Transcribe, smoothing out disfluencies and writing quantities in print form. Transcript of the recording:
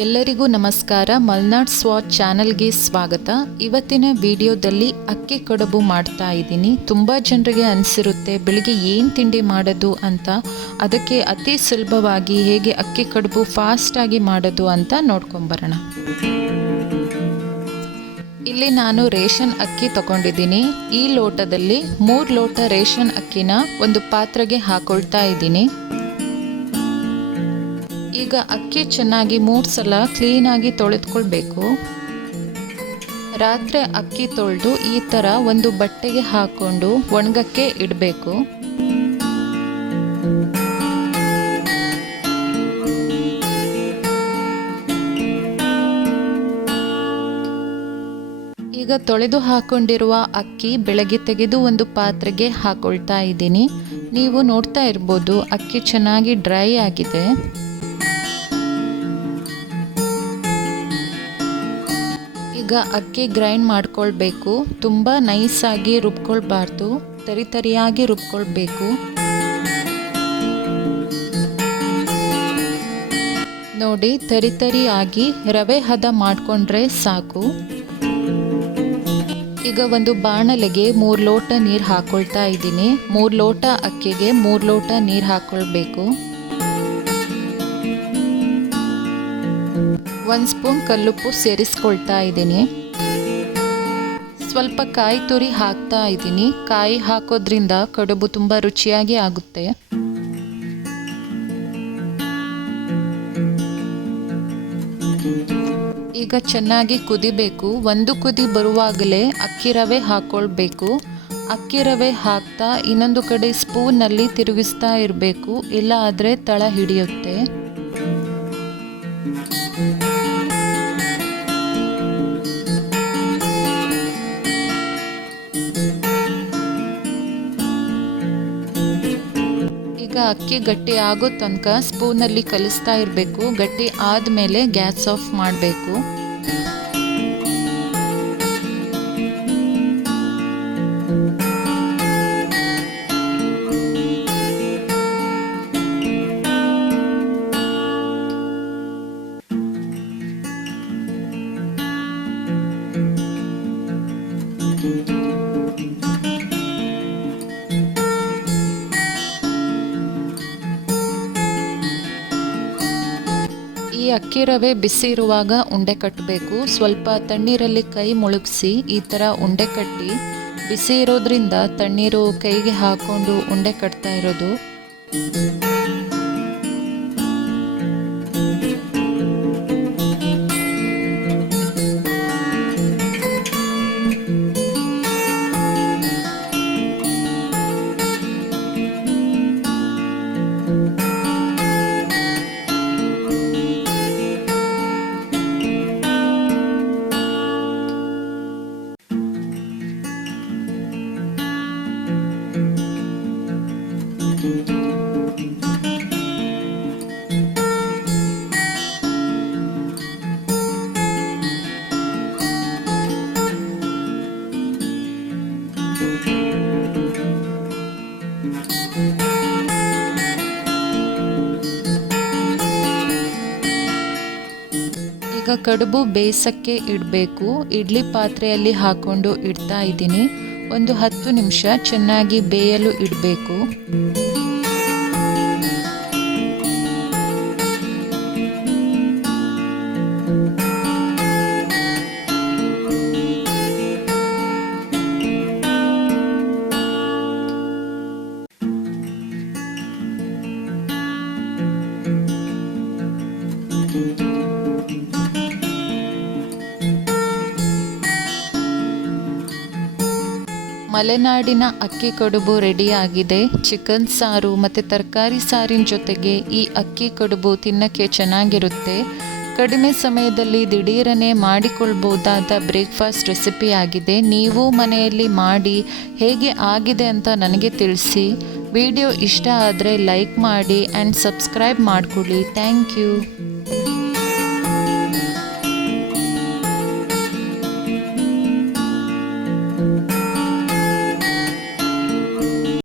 ಎಲ್ಲರಿಗೂ ನಮಸ್ಕಾರ. ಮಲ್ನಾಡ್ ಸ್ವಾದ್ ಚಾನಲ್ಗೆ ಸ್ವಾಗತ. ಇವತ್ತಿನ ವಿಡಿಯೋದಲ್ಲಿ ಅಕ್ಕಿ ಕಡುಬು ಮಾಡ್ತಾ ಇದ್ದೀನಿ. ತುಂಬ ಜನರಿಗೆ ಅನಿಸಿರುತ್ತೆ ಬೆಳಿಗ್ಗೆ ಏನು ತಿಂಡಿ ಮಾಡೋದು ಅಂತ. ಅದಕ್ಕೆ ಅತಿ ಸುಲಭವಾಗಿ ಹೇಗೆ ಅಕ್ಕಿ ಕಡುಬು ಫಾಸ್ಟಾಗಿ ಮಾಡೋದು ಅಂತ ನೋಡ್ಕೊಂಬರೋಣ. ಇಲ್ಲಿ ನಾನು ರೇಷನ್ ಅಕ್ಕಿ ತಗೊಂಡಿದ್ದೀನಿ. ಈ ಲೋಟದಲ್ಲಿ 3 ಲೋಟ ರೇಷನ್ ಅಕ್ಕಿನ ಒಂದು ಪಾತ್ರೆಗೆ ಹಾಕೊಳ್ತಾ ಇದ್ದೀನಿ. ಈಗ ಅಕ್ಕಿ ಚೆನ್ನಾಗಿ 3 ಸಲ ಕ್ಲೀನಾಗಿ ತೊಳೆದುಕೊಳ್ಬೇಕು. ರಾತ್ರಿ ಅಕ್ಕಿ ತೊಳೆದು ಈ ಥರ ಒಂದು ಬಟ್ಟೆಗೆ ಹಾಕ್ಕೊಂಡು ಒಣಗಕ್ಕೆ ಇಡಬೇಕು. ಈಗ ತೊಳೆದು ಹಾಕೊಂಡಿರುವ ಅಕ್ಕಿ ಬೆಳಗ್ಗೆ ತೆಗೆದು ಒಂದು ಪಾತ್ರೆಗೆ ಹಾಕೊಳ್ತಾ ಇದ್ದೀನಿ. ನೀವು ನೋಡ್ತಾ ಇರ್ಬೋದು ಅಕ್ಕಿ ಚೆನ್ನಾಗಿ ಡ್ರೈ ಆಗಿದೆ. ಈಗ ಅಕ್ಕಿ ಗ್ರೈಂಡ್ ಮಾಡ್ಕೊಳ್ಬೇಕು. ತುಂಬ ನೈಸಾಗಿ ರುಬ್ಕೊಳ್ಬಾರ್ದು, ತರಿಯಾಗಿ ರುಬ್ಕೊಳ್ಬೇಕು. ನೋಡಿ, ತರಿಯಾಗಿ ರವೆ ಹದ ಮಾಡಿಕೊಂಡ್ರೆ ಸಾಕು. ಈಗ ಒಂದು ಬಾಣಲೆಗೆ 3 ಲೋಟ ನೀರು ಹಾಕೊಳ್ತಾ ಇದ್ದೀನಿ. 3 ಲೋಟ ಅಕ್ಕಿಗೆ 3 ಲೋಟ ನೀರು ಹಾಕೊಳ್ಬೇಕು. 1 ಸ್ಪೂನ್ ಕಲ್ಲುಪ್ಪು ಸೇರಿಸ್ಕೊಳ್ತಾ ಇದ್ದೀನಿ. ಸ್ವಲ್ಪ ಕಾಯಿ ತುರಿ ಹಾಕ್ತಾ ಇದ್ದೀನಿ. ಕಾಯಿ ಹಾಕೋದ್ರಿಂದ ಕಡುಬು ತುಂಬ ರುಚಿಯಾಗಿ ಆಗುತ್ತೆ. ಈಗ ಚೆನ್ನಾಗಿ ಕುದಿಬೇಕು. 1 ಕುದಿ ಬರುವಾಗಲೇ ಅಕ್ಕಿ ರವೆ ಹಾಕ್ಕೊಳ್ಬೇಕು. ಅಕ್ಕಿ ರವೆ ಹಾಕ್ತಾ ಇನ್ನೊಂದು ಕಡೆ ಸ್ಪೂನಲ್ಲಿ ತಿರುಗಿಸ್ತಾ ಇರಬೇಕು, ಇಲ್ಲ ಆದರೆ ತಳ ಹಿಡಿಯುತ್ತೆ. ಈಗ ಅಕ್ಕಿ ಗಟ್ಟಿ ಆಗೋ ತನಕ ಸ್ಪೂನಲ್ಲಿ ಕಲಿಸ್ತಾ ಇರಬೇಕು. ಗಟ್ಟಿ ಆದಮೇಲೆ ಗ್ಯಾಸ್ ಆಫ್ ಮಾಡಬೇಕು. ಈ ಅಕ್ಕಿ ರವೆ ಬಿಸಿ ಇರುವಾಗ ಉಂಡೆ ಕಟ್ಟಬೇಕು. ಸ್ವಲ್ಪ ತಣ್ಣೀರಲ್ಲಿ ಕೈ ಮುಳುಗಿಸಿ ಈ ಥರ ಉಂಡೆ ಕಟ್ಟಿ, ಬಿಸಿ ಇರೋದ್ರಿಂದ ತಣ್ಣೀರು ಕೈಗೆ ಹಾಕ್ಕೊಂಡು ಉಂಡೆ ಕಟ್ತಾ ಇರೋದು. ಈಗ ಕಡುಬು ಬೇಯಿಸಕ್ಕೆ ಇಡಬೇಕು. ಇಡ್ಲಿ ಪಾತ್ರೆಯಲ್ಲಿ ಹಾಕೊಂಡು ಇಡ್ತಾ ಇದ್ದೀನಿ. ಒಂದು 10 ನಿಮಿಷ ಚೆನ್ನಾಗಿ ಬೇಯಲು ಇಡಬೇಕು. ಮಲೆನಾಡಿನ ಅಕ್ಕಿ ಕಡುಬು ರೆಡಿಯಾಗಿದೆ. ಚಿಕನ್ ಸಾರು ಮತ್ತು ತರಕಾರಿ ಸಾರಿನ ಜೊತೆಗೆ ಈ ಅಕ್ಕಿ ಕಡುಬು ತಿನ್ನಕ್ಕೆ ಚೆನ್ನಾಗಿರುತ್ತೆ. ಕಡಿಮೆ ಸಮಯದಲ್ಲಿ ದಿಢೀರನೆ ಮಾಡಿಕೊಳ್ಬಹುದಾದ ಬ್ರೇಕ್ಫಾಸ್ಟ್ ರೆಸಿಪಿ ಆಗಿದೆ. ನೀವು ಮನೆಯಲ್ಲಿ ಮಾಡಿ ಹೇಗೆ ಆಗಿದೆ ಅಂತ ನನಗೆ ತಿಳಿಸಿ. ವಿಡಿಯೋ ಇಷ್ಟ ಆದರೆ ಲೈಕ್ ಮಾಡಿ ಆ್ಯಂಡ್ ಸಬ್ಸ್ಕ್ರೈಬ್ ಮಾಡಿಕೊಳ್ಳಿ. Thank you.